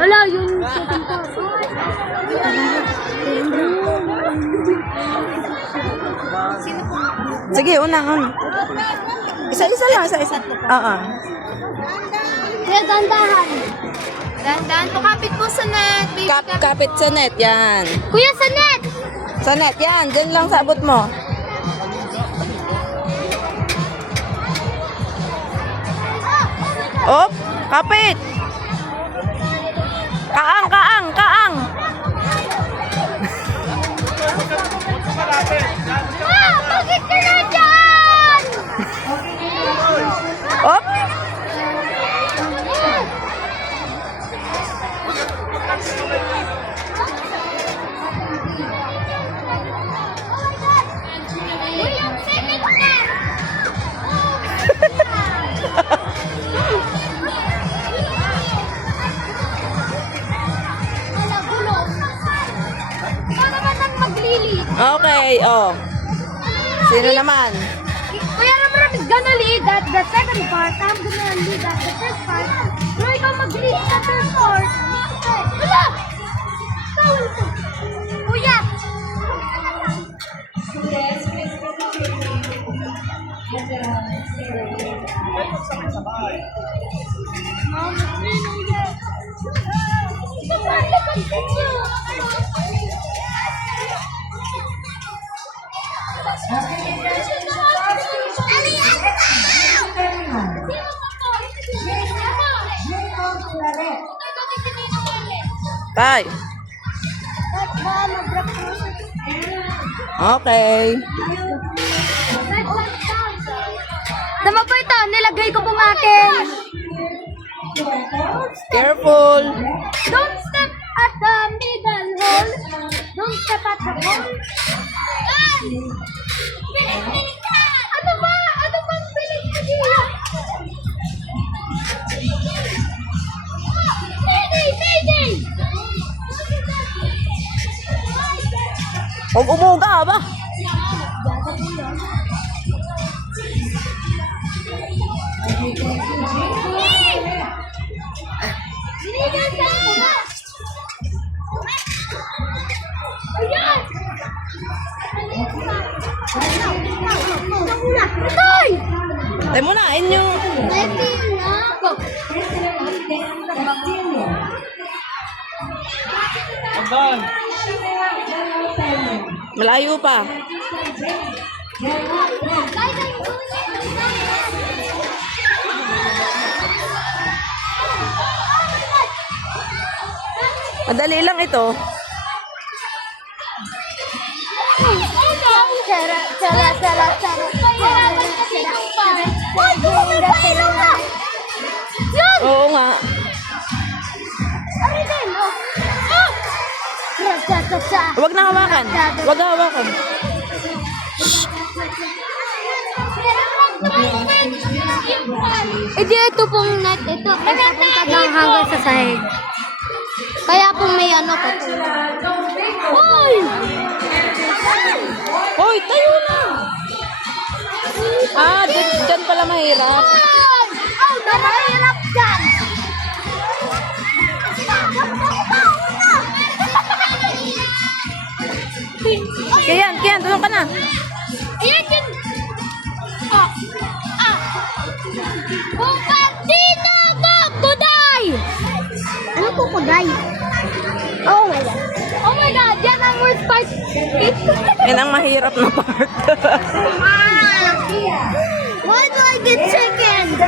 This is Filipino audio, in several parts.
Wala, yung second part. Sige, una. Isa-isa lang, isa-isa. Oo. Kaya gandahan. Dandan, pakapit po sa net. Baby, Kapit sa net, yan. Kuya, sa net! Sa net, yan. Diyan lang sa abot mo. Op, kapit. Kaang. Bakit ka na dyan? Op. Kuya, second part! Wala, gulong. Ikaw naman ang maglilit. Okay, oh. Sino naman? Kuya Ramram is gonna lead at the second part. I'm gonna lead at the first part. Pero ikaw mag-lead sa third part. Wala! Tawal ko. Kuya! Tay. Okay. Tama po ito, nilagay ko pong akin. Careful. Don't step at the middle hole. Don't step at the hole. Ano ba? Ano bang bilis na dito? Mayday! Huwag umuga ba? Tay mo na, inyo. Malayo pa. Madali lang ito. Oo nga. Huwag na hawakan. Huwag na hawakan. Ito pong net. Ito. Papunta lang hanggang sa sahig. Kaya pong may ano pa. Hoy! Hoy, tayo na. Dyan pala mahirap. Oh, mahirap dyan! Kian, tulong ka na. Ayan yun! Kupatina ko, kuday! Ano po kuday? Oh my God. Oh my God, yan ang worst part. Yan ang mahirap na part. Why do I get second?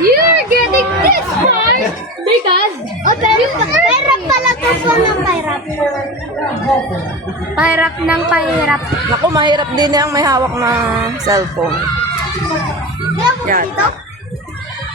You're getting this part because pahirap pala to po ng pahirap. Pahirap ng pahirap. Naku, mahirap din yung may hawak na cellphone. Yan.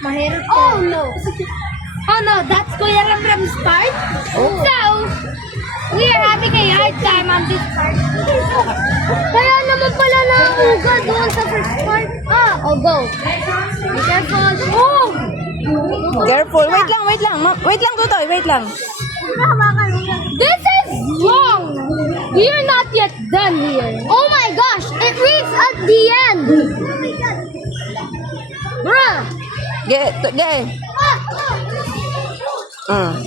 Mahirap. Oh no. Oh no, that's Kuya Ramram's part. Oh. So, we are having a hard time on this part. Kaya naman pala na-uga doon sa first part. Oh, go. Be careful. Oh! Careful. Wait lang. Wait lang, Tutoy. Wait lang. This is wrong. We are not yet done here. Oh my gosh, it reads at the end. Bruh. Ge.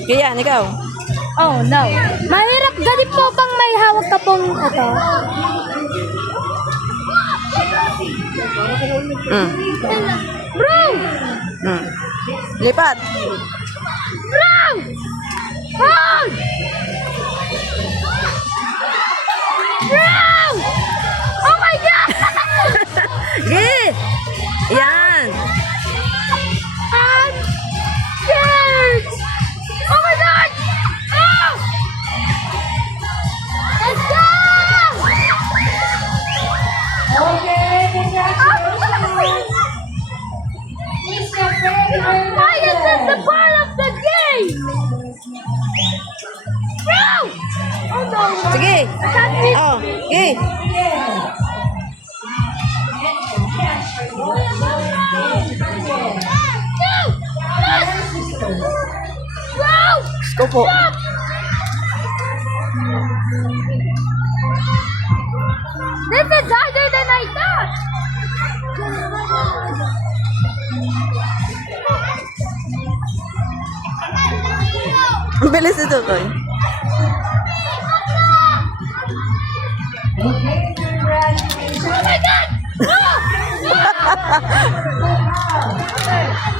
Kian, ikaw. Oh no. Mahirap gani po bang may hawak ka pong ito? Bro! Lipat. Bro! Hold! Bro! Oh my God! Ge. Yan. I'm scared! Oh my God! Oh! Let's go! Why is this the part of the game? Bro! Oh no! Sige. Can't be- Oh, ge. Bro! Go po. This is harder than I thought! Ang bilis ito, Toy. Oh my God!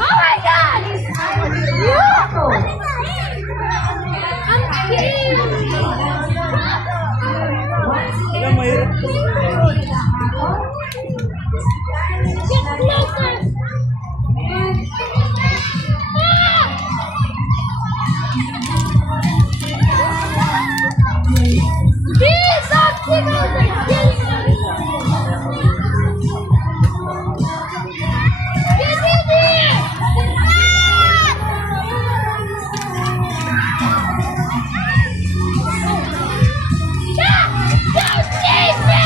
Oh my God! I'm scared! Get closer! These obstacles are killing me! Get in there! Don't chase me!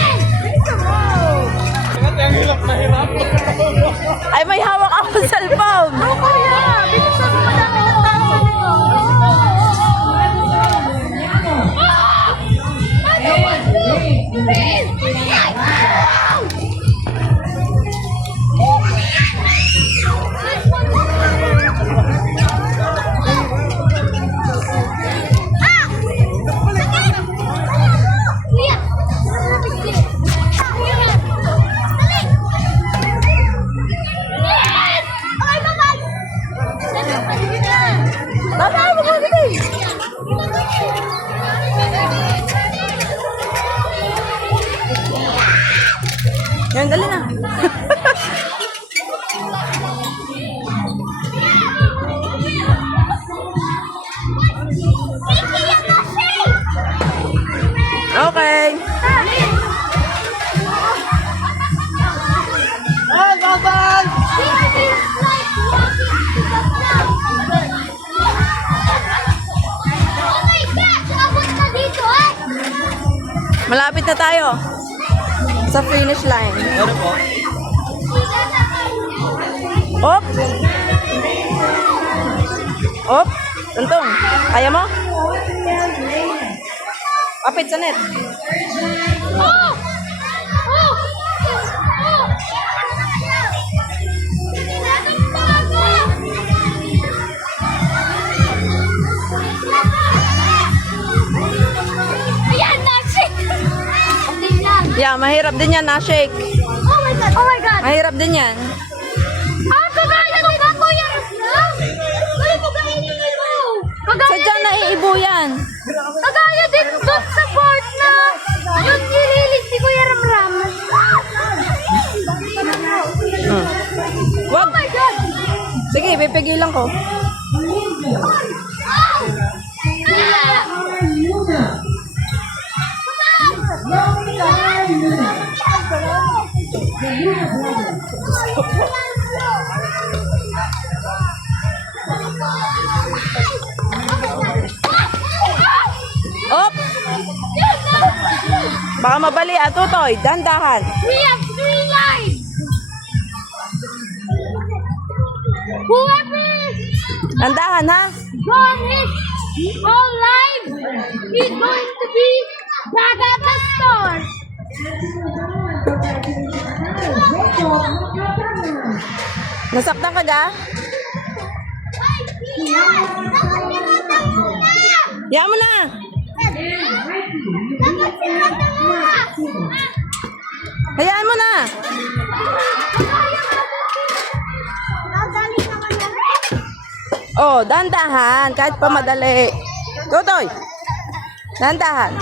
Ay, may hawak ako sa cellphone. Kuya, bilisan mo na ang tao sa nito. Ano ba ito? Please! Tama, magkakagay. Yan, dali na. Okay. Malapit na tayo. Sa finish line. Op! Op! Tuntong, kaya mo? Kapit sa net. Oh! Oh! Oh! Ayan, na-shake! Okay lang. Yeah, mahirap din yan na-shake. Oh my God! Oh my God! Mahirap din yan. Ah, kagaya din ba, Kuya? Ano mo kainin mo? Kagaya Sadya na iibo yan. Kagaya din doon sa part na yung nililis ni Kuya Ramram. Wag. Oh my God! Sige, pipigilan ko. Op! Baka mabali Tutoy. Dandahan. We have 3 lives! Whoever Dandahan, ha? gone his all lives is going to be back at the start. Nasaktan ka ga? Yan mo na. Hayaan mo na. Oh, dandahan. Kahit pa madali. Tutoy. Dandahan.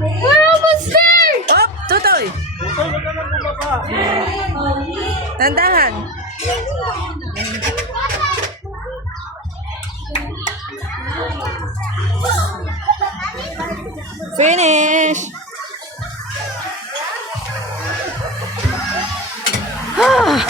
We're almost there! Op, tutoy. Dandahan. Finish. Ah.